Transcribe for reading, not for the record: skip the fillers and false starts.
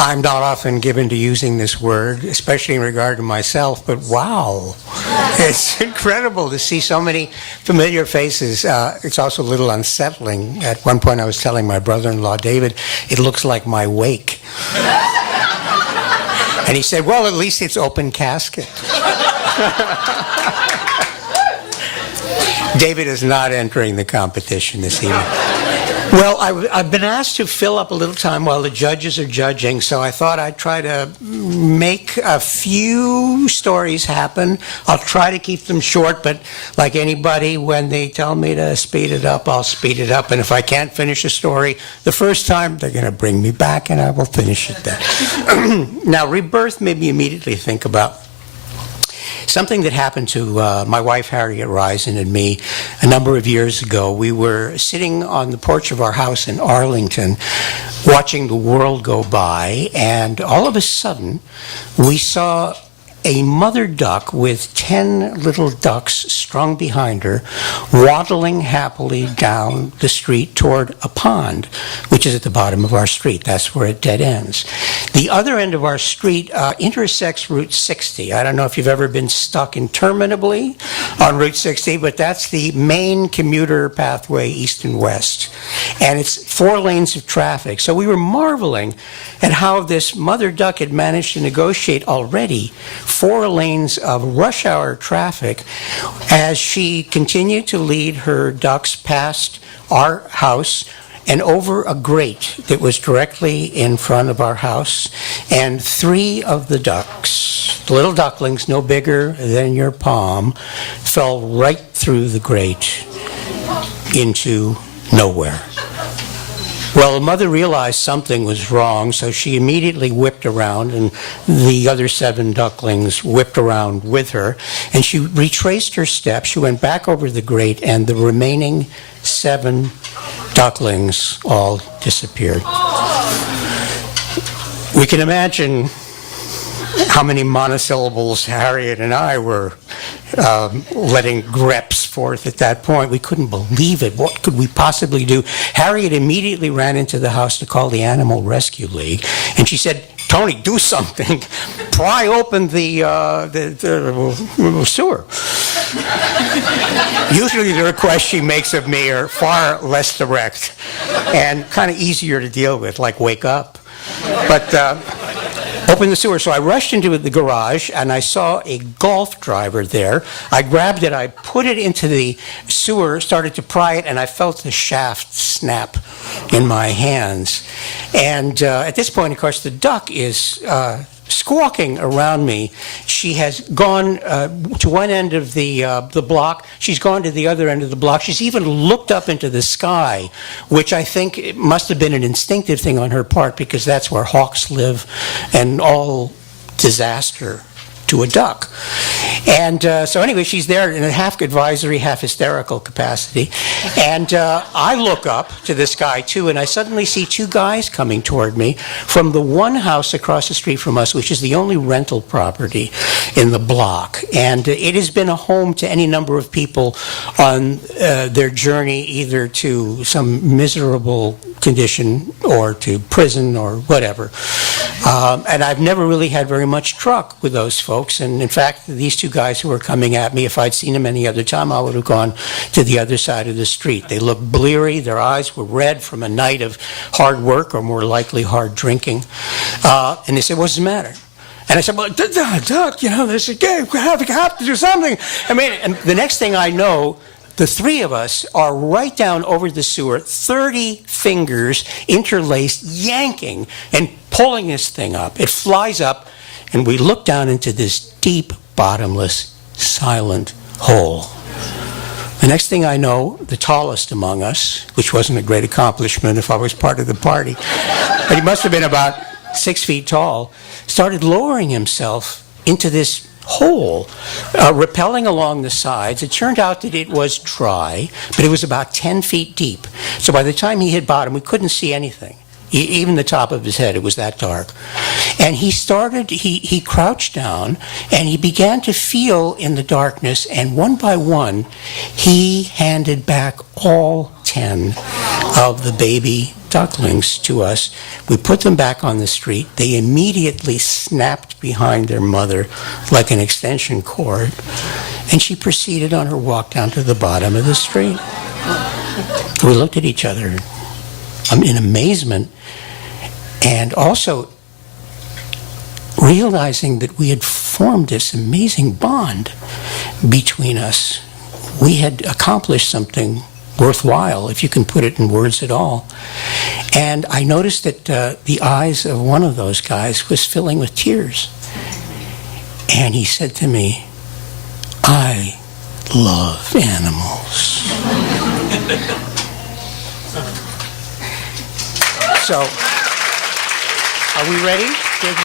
I'm not often given to using this word, especially in regard to myself, but wow. It's incredible to see so many familiar faces. It's also a little unsettling. At one point I was telling my brother-in-law, David, it looks like my wake. And he said, well, at least it's open casket. David is not entering the competition this evening. Well, I've been asked to fill up a little time while the judges are judging, so I thought I'd try to make a few stories happen. I'll try to keep them short, but like anybody, when they tell me to speed it up, I'll speed it up. And if I can't finish a story the first time, they're going to bring me back, and I will finish it then. Now, rebirth made me immediately think about something that happened to my wife, Harriet Risen, and me a number of years ago. We were sitting on the porch of our house in Arlington, watching the world go by, and all of a sudden, we saw a mother duck with 10 little ducks strung behind her, waddling happily down the street toward a pond, which is at the bottom of our street. That's where it dead ends. The other end of our street intersects Route 60. I don't know if you've ever been stuck interminably on Route 60, but that's the main commuter pathway east and west. And it's 4 lanes of traffic. So we were marveling at how this mother duck had managed to negotiate already 4 lanes of rush hour traffic as she continued to lead her ducks past our house and over a grate that was directly in front of our house. And 3 of the ducks, the little ducklings no bigger than your palm, fell right through the grate into nowhere. Well, the mother realized something was wrong, so she immediately whipped around, and the other 7 ducklings whipped around with her, and she retraced her steps. She went back over the grate, and the remaining 7 ducklings all disappeared. We can imagine how many monosyllables Harriet and I were letting greps forth at that point. We couldn't believe it. What could we possibly do? Harriet immediately ran into the house to call the Animal Rescue League, and she said, Tony, do something. Pry open the sewer. Usually the requests she makes of me are far less direct and kind of easier to deal with, like wake up. But open the sewer. So I rushed into the garage, and I saw a golf driver there. I grabbed it, I put it into the sewer, started to pry it, and I felt the shaft snap in my hands. And at this point, of course, the duck is squawking around me. She has gone to one end of the block. She's gone to the other end of the block. She's even looked up into the sky, which I think it must have been an instinctive thing on her part, because that's where hawks live, and all disaster to a duck. And so anyway, she's there in a half advisory, half hysterical capacity. And I look up to the sky too, and I suddenly see 2 guys coming toward me from the one house across the street from us, which is the only rental property in the block. And it has been a home to any number of people on their journey either to some miserable condition or to prison or whatever. And I've never really had very much truck with those folks. And in fact, these 2 guys who were coming at me, if I'd seen them any other time, I would have gone to the other side of the street. They looked bleary. Their eyes were red from a night of hard work, or more likely hard drinking. And they said, what's the matter? And I said, well, Doc, you know, this is gay. We have to do something. I mean, and the next thing I know, the 3 of us are right down over the sewer, 30 fingers interlaced, yanking and pulling this thing up. It flies up, and we look down into this deep, bottomless, silent hole. The next thing I know, the tallest among us, which wasn't a great accomplishment if I was part of the party, but he must have been about 6 feet tall, started lowering himself into this hole, rappelling along the sides. It turned out that it was dry, but it was about 10 feet deep. So by the time he hit bottom, we couldn't see anything. Even the top of his head, it was that dark. And he crouched down, and he began to feel in the darkness, and one by one, he handed back all 10 of the baby ducklings to us. We put them back on the street. They immediately snapped behind their mother like an extension cord, and she proceeded on her walk down to the bottom of the street. We looked at each other in amazement, and also realizing that we had formed this amazing bond between us. We had accomplished something worthwhile, if you can put it in words at all. And I noticed that the eyes of one of those guys was filling with tears. And he said to me, "I love animals." So, are we ready?